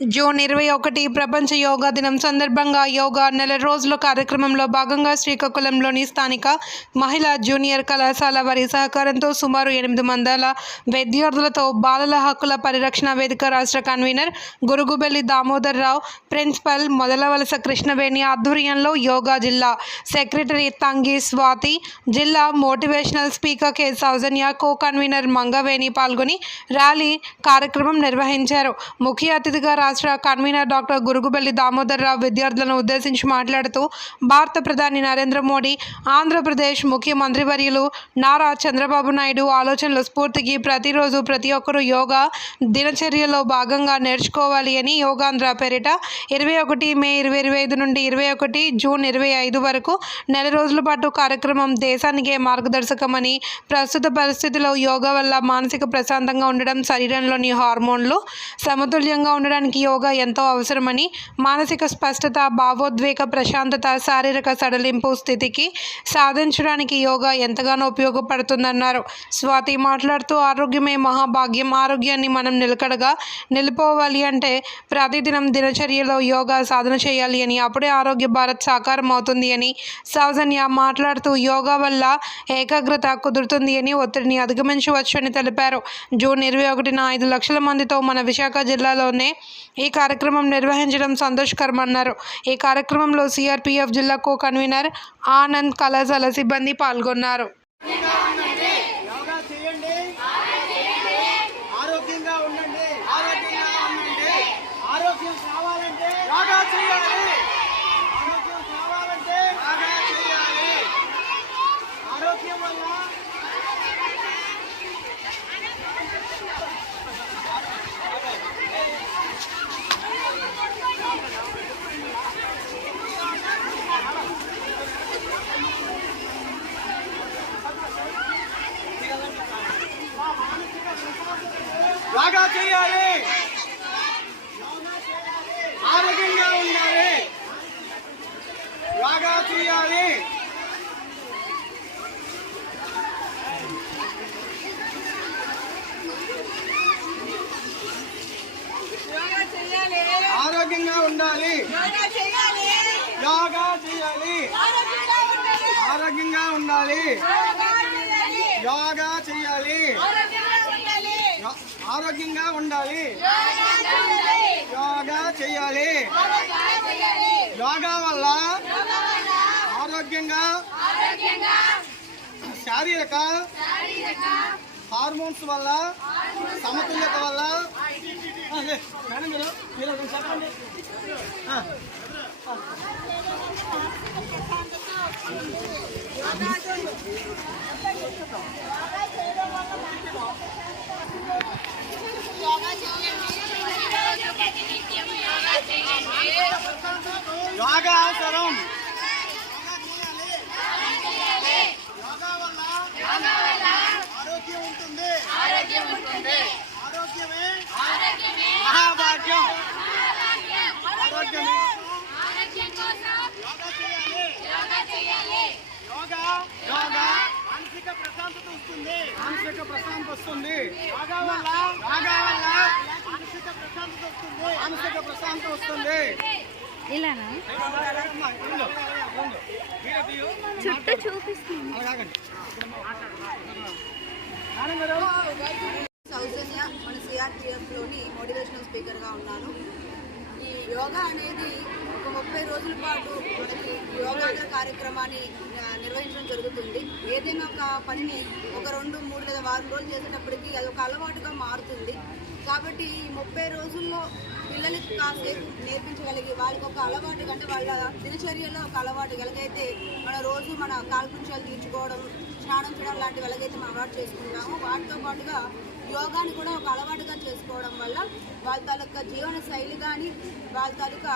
June ఇరవై ఒకటి ప్రపంచ యోగా దినం సందర్భంగా యోగా నెల రోజుల కార్యక్రమంలో భాగంగా శ్రీకాకుళంలోని స్థానిక మహిళా జూనియర్ కళాశాల వారి సహకారంతో సుమారు ఎనిమిది మందల విద్యార్థులతో బాలల హక్కుల పరిరక్షణ వేదిక రాష్ట్ర కన్వీనర్ గురుగుబెల్లి దామోదర్ రావు ప్రిన్సిపల్ మొదలవలస కృష్ణవేణి ఆధ్వర్యంలో యోగా జిల్లా సెక్రటరీ తంగి స్వాతి జిల్లా motivational speaker K Soujanya co convener Mangaveni పాల్గొని ర్యాలీ కార్యక్రమం నిర్వహించారు. ముఖ్య అతిథిగా రాష్ట్ర కన్వీనర్ డాక్టర్ గురుగుబెల్లి దామోదర్ రావు విద్యార్థులను ఉద్దేశించి మాట్లాడుతూ భారత ప్రధాని నరేంద్ర మోడీ ఆంధ్రప్రదేశ్ ముఖ్యమంత్రి వర్యులు నారా చంద్రబాబు నాయుడు ఆలోచనల స్ఫూర్తికి ప్రతిరోజు ప్రతి ఒక్కరూ యోగా దినచర్యలో భాగంగా నేర్చుకోవాలి అని యోగాంధ్ర పేరిట ఇరవై ఒకటి మే ఇరవై ఇరవై ఐదు నుండి ఇరవై ఒకటి జూన్ ఇరవై ఐదు వరకు నెల రోజుల పాటు కార్యక్రమం దేశానికే మార్గదర్శకమని ప్రస్తుత పరిస్థితిలో యోగా వల్ల మానసిక ప్రశాంతంగా ఉండడం శరీరంలోని హార్మోన్లు సమతుల్యంగా ఉండడానికి యోగా ఎంతో అవసరమని మానసిక స్పష్టత భావోద్వేగ ప్రశాంతత శారీరక సడలింపు స్థితికి సాధించడానికి యోగా ఎంతగానో ఉపయోగపడుతుందన్నారు. స్వాతి మాట్లాడుతూ ఆరోగ్యమే మహాభాగ్యం. ఆరోగ్యాన్ని మనం నిలకడగా నిలుపోవాలి అంటే ప్రతిదినం దినచర్యలో యోగా సాధన చేయాలి అని అప్పుడే ఆరోగ్య భారత్ సాకారం అవుతుంది అని సౌజన్య మాట్లాడుతూ యోగా వల్ల ఏకాగ్రత కుదురుతుంది అని ఒత్తిడిని అధిగమించవచ్చు అని తెలిపారు. జూన్ ఇరవై ఒకటిన ఐదు లక్షల మందితో మన విశాఖ జిల్లాలోనే ఈ కార్యక్రమం నిర్వహించడం సంతోషకరమన్నారు ఈ కార్యక్రమంలో సిఆర్పిఎఫ్ జిల్లా కో కన్వీనర్ ఆనంద్ కళాశాల సిబ్బంది పాల్గొన్నారు. ఆరోగ్యంగా ఉండండి ఆరోగ్యంగా ఉండండి ఆరోగ్యం కావాలంటే యోగా చేయాలి ఆరోగ్యం కావాలంటే యోగా చేయాలి ఆరోగ్యం వల్ల చేయాలి ఆరోగ్యంగా ఉండాలి. యోగా చేయాలి. యోగా చేయాలి. ఆరోగ్యంగా ఉండాలి. యోగా చేయాలి. యోగా చేయాలి. ఆరోగ్యంగా ఉండాలి. ఆరోగ్యంగా ఉండాలి. ఆరోగ్యంగా ఉండాలి యోగా చేయాలి. ఆరోగ్యంగా యోగా ఉండాలి యోగా చేయాలి. యోగా వల్ల యోగా వల్ల ఆరోగ్యంగా శారీరక హార్మోన్స్ వల్ల సమతుల్యత వల్ల. మేడం మీరు చెప్పండి ఆ, యోగా చేయండి ప్రతిరోజు ప్రతినిత్యం యోగా చేయండి యోగా అవసరం. ఆరోగ్యం ఉంటుంది. ఆరోగ్యం ఉంటుంది. ఆరోగ్యమే. మహాభాగ్యం. ఆరోగ్యం ఆరోగ్యమే యోగా యోగా మానసిక ప్రశాంతత వస్తుంది. మానసిక ప్రశాంతత వస్తుంది. యోగా వల్ల యోగా వల్ల మానసిక ప్రశాంతత వస్తుంది. మానసిక ప్రశాంతత వస్తుంది. ఇలానా? చుట్టూ చూపిస్తుంది సౌజన్య మన సిఆర్పిఎఫ్లోని మోటివేషనల్ స్పీకర్గా ఉన్నాను. ఈ యోగా అనేది ఒక ముప్పై రోజుల పాటు మనకి యోగా కార్యక్రమాన్ని నిర్వహించడం జరుగుతుంది. ఏదైనా పనిని ఒక రెండు మూడు లేదా వారం రోజులు చేసేటప్పటికి అది ఒక అలవాటుగా మారుతుంది. కాబట్టి ఈ ముప్పై రోజుల్లో పిల్లలకి కాసేపు నేర్పించగలిగి వాళ్ళకి ఒక అలవాటు అంటే వాళ్ళ దినచర్యలో ఒక అలవాటు. ఎలాగైతే మన రోజు మన కాల్పుంచాలు తీర్చుకోవడం స్నానం చేయడం లాంటివి ఎలాగైతే మనం అలవాటు చేసుకుంటామో వాటితో పాటుగా యోగాని కూడా ఒక అలవాటుగా వాళ్ళ తాలూకా జీవన శైలి కానీ వాళ్ళ తాలూకా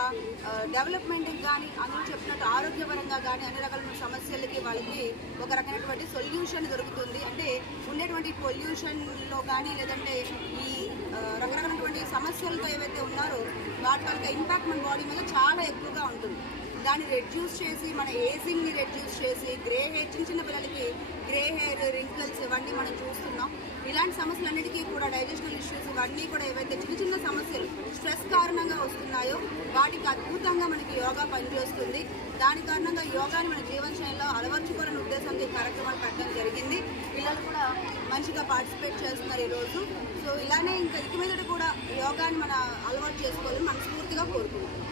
డెవలప్మెంట్కి కానీ అందరూ చెప్పినట్టు ఆరోగ్యపరంగా కానీ అన్ని రకాల సమస్యలకి వాళ్ళకి ఒక రకమైనటువంటి సొల్యూషన్ దొరుకుతుంది. అంటే ఉండేటువంటి పొల్యూషన్లో కానీ లేదంటే ఈ రకరకాలటువంటి సమస్యలతో ఏవైతే ఉన్నారో వాటి తాలూకా ఇంపాక్ట్ మన బాడీ మీద చాలా ఎక్కువగా ఉంటుంది. దాన్ని రెడ్యూస్ చేసి మన ఏజింగ్ని రెడ్యూస్ చేసి గ్రే హెయిర్ చిన్న చిన్న పిల్లలకి గ్రే హెయిర్ రింకిల్స్ ఇవన్నీ మనం చూస్తున్నాం. ఇలాంటి సమస్యలన్నిటికీ కూడా డైజెషనల్ ఇష్యూస్ ఇవన్నీ కూడా ఏవైతే చిన్న చిన్న సమస్యలు స్ట్రెస్ కారణంగా వస్తున్నాయో వాటికి అద్భుతంగా మనకి యోగా పనిచేస్తుంది. దాని కారణంగా యోగాని మన జీవన శైలిలో అలవర్చుకోవాలనే ఉద్దేశంతో ఈ కార్యక్రమాలు పెట్టడం జరిగింది. పిల్లలు కూడా మంచిగా పార్టిసిపేట్ చేస్తున్నారు ఈరోజు. సో ఇలానే ఇంకా ఇక మీద కూడా యోగాని మన అలవాటు చేసుకోవాలని మనస్ఫూర్తిగా కోరుకుంటున్నాం.